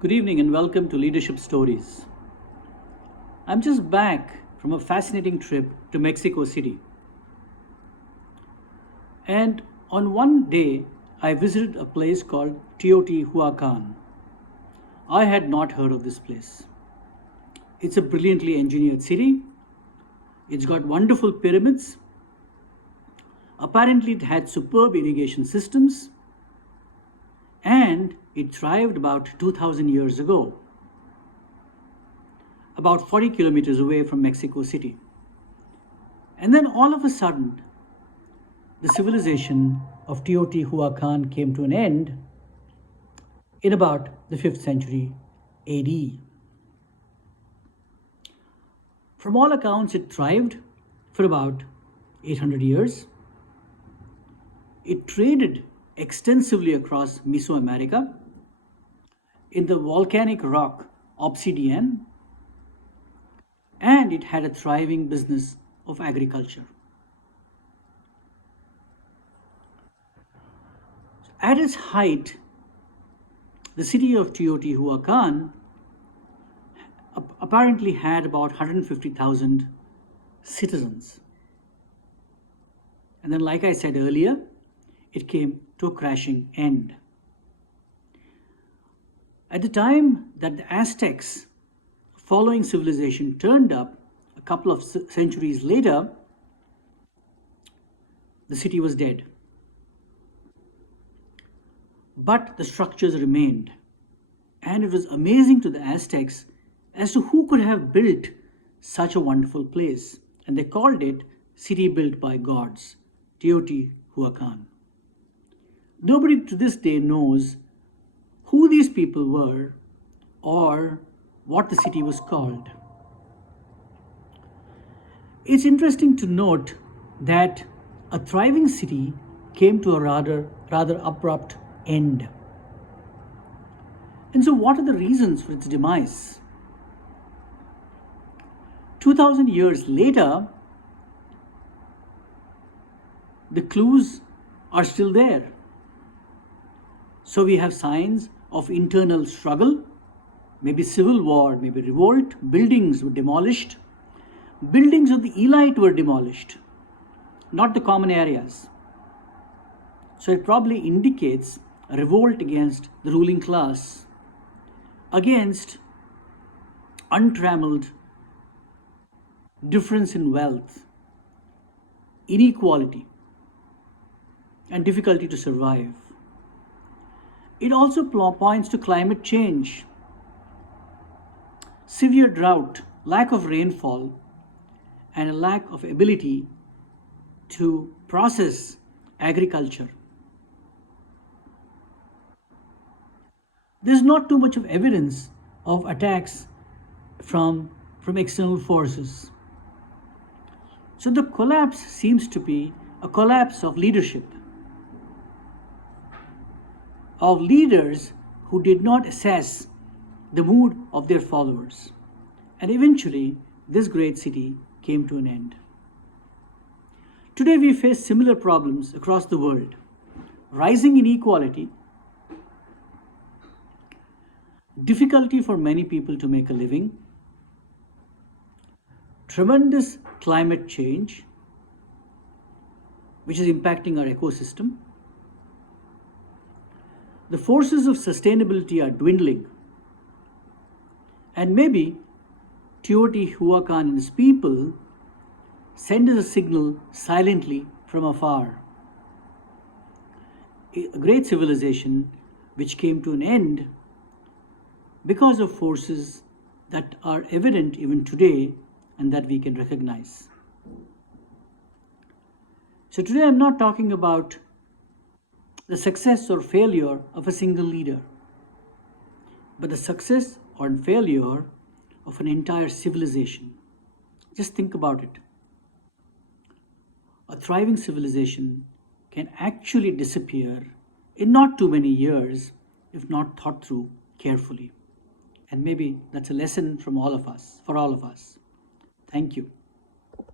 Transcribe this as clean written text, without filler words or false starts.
Good evening and welcome to Leadership Stories. I'm just back from a fascinating trip to Mexico City. And on one day, I visited a place called Teotihuacán. I had not heard of this place. It's a brilliantly engineered city. It's got wonderful pyramids. Apparently, it had superb irrigation systems. And it thrived about 2000 years ago, about 40 kilometers away from Mexico City. And then all of a sudden, the civilization of Teotihuacan came to an end in about the 5th century AD. From all accounts, it thrived for about 800 years. It traded extensively across Mesoamerica in the volcanic rock obsidian, and it had a thriving business of agriculture. At its height, the city of Teotihuacan apparently had about 150,000 citizens. And then, like I said earlier, it came to a crashing end. At the time that the Aztecs, following civilization, turned up a couple of centuries later, the city was dead. But the structures remained. And it was amazing to the Aztecs as to who could have built such a wonderful place. And they called it City Built by Gods, Teotihuacan. Nobody to this day knows who these people were or what the city was called. It's interesting to note that a thriving city came to a rather abrupt end. And so, what are the reasons for its demise? 2000 years later, the clues are still there. So we have signs of internal struggle, maybe civil war, maybe revolt. Buildings were demolished. Buildings of the elite were demolished, not the common areas. So it probably indicates a revolt against the ruling class, against untrammeled difference in wealth, inequality, and difficulty to survive. It also points to climate change, severe drought, lack of rainfall, and a lack of ability to process agriculture. There's not too much of evidence of attacks from external forces. So the collapse seems to be a collapse of leadership, of leaders who did not assess the mood of their followers. And eventually, this great city came to an end. Today, we face similar problems across the world. Rising inequality, difficulty for many people to make a living, tremendous climate change, which is impacting our ecosystem. The forces of sustainability are dwindling. And maybe Teotihuacan and his people send us a signal silently from afar. A great civilization which came to an end because of forces that are evident even today and that we can recognize. So today I'm not talking about the success or failure of a single leader, but the success or failure of an entire civilization. Just think about it. A thriving civilization can actually disappear in not too many years if not thought through carefully. And maybe that's a lesson from all of us, for all of us. Thank you.